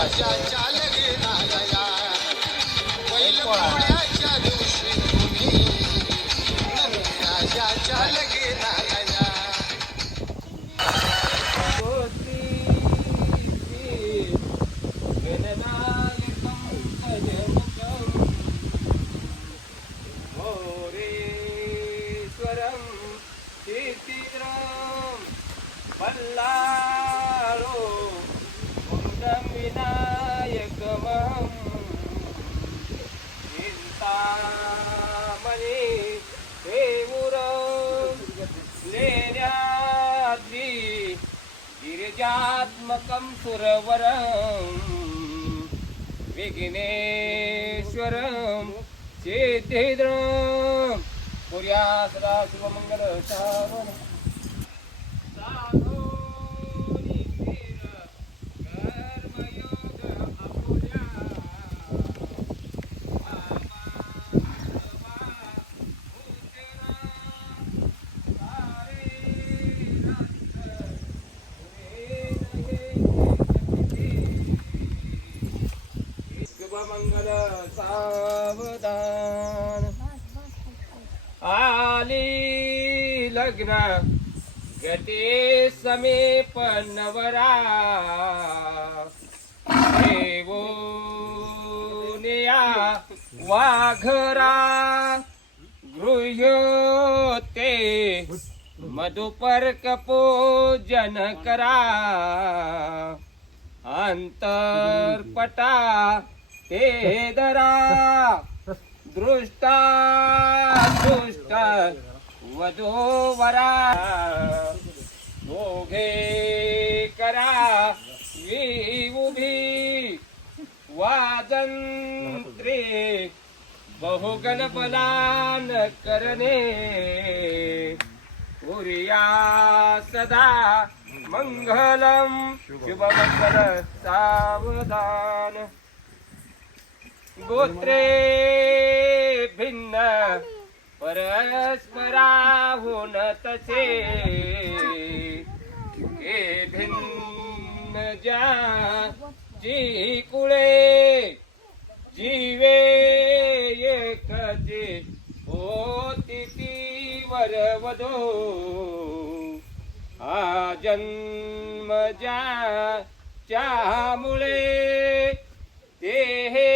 राजाच्या लग्नाला या बैलपोळ्याच्या दिवशी गिरिजात्मकं सुरवरं विघ्नेश्वरं सिद्धिद्रं पुर्या सदा शुभमङ्गल शुभमंगल सावधान। आली लग्न गते समीप नवरा। देवोनिया वाघरा। गृह्योते मधुपर्क पूजन करा। अंतरपटा ते दरा दृष्टा दृष्ट वधोवरा दोघे करा वी उभी वाजंत्रे बहुगण बलान करणे. उरिया सदा मंगलम शुभमंगल सावधान. गोत्रे भिन्न परस्पराहून तसे. हे भिन्न ज्या जी कुळे जीवे एक जे होती ती वरवधो. हा जन्म ज्यामुळे ते हे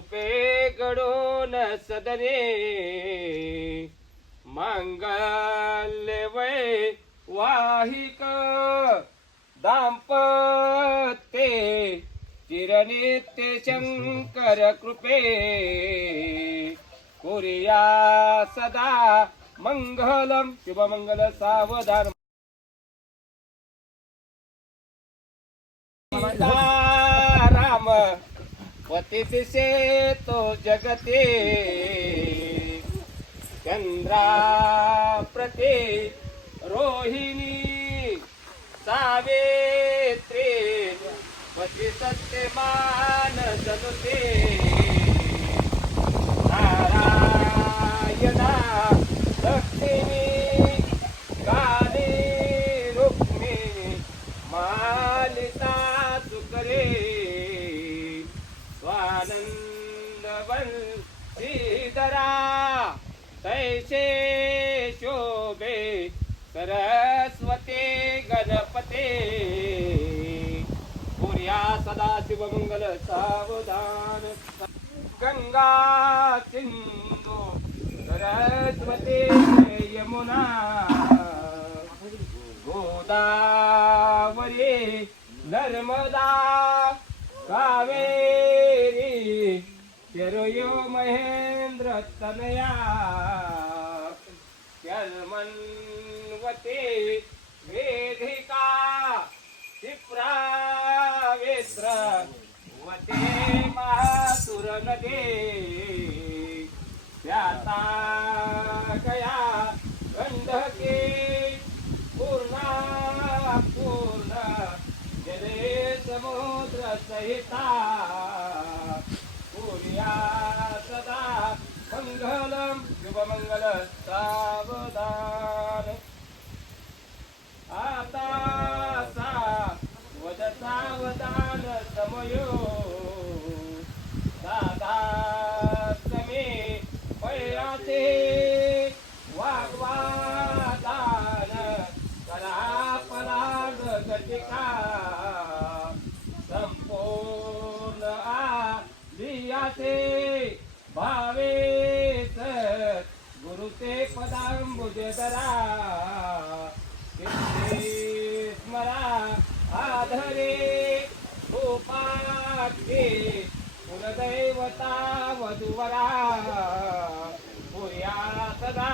कृपे घडून सदने मांगल्य वै वाहिक दाम्पते चिरनित्य शंकर कृपे कुर्या सदा मंगलम शुभमंगल सावधान। राम। पती दिसे तो जगते. चंद्रा प्रती रोहिणी सावित्री. पती सत्यमान जनुते. नारायणा लक्ष्मी सदा सावधान। गंगा सिंधू सरस्वती यमुना गोदावरी नर्मदा कावेरी शरयो महेंद्र तनया यल्मन्वते वेदिका क्षिप्रावेत्र वते महासुर नदे व्याता गया गंधके पूर्णा पूर्ण जले समुद्र सहिता पूर्या सदा मंगलम शुभमंगल सावधान पदांबुजरा स्मरा आधरे गोपाखे कुलदैवता वधुवरा भूया सदा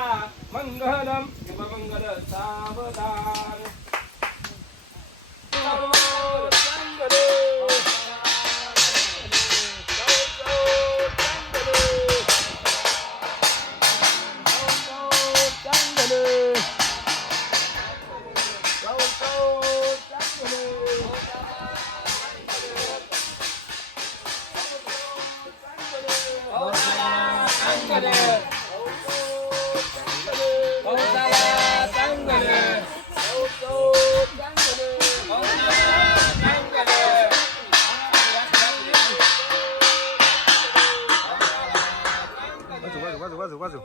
मङ्गलं शिवमङ्गल सावधान। બાજુ બાજુ બાજુ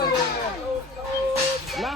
Thank you.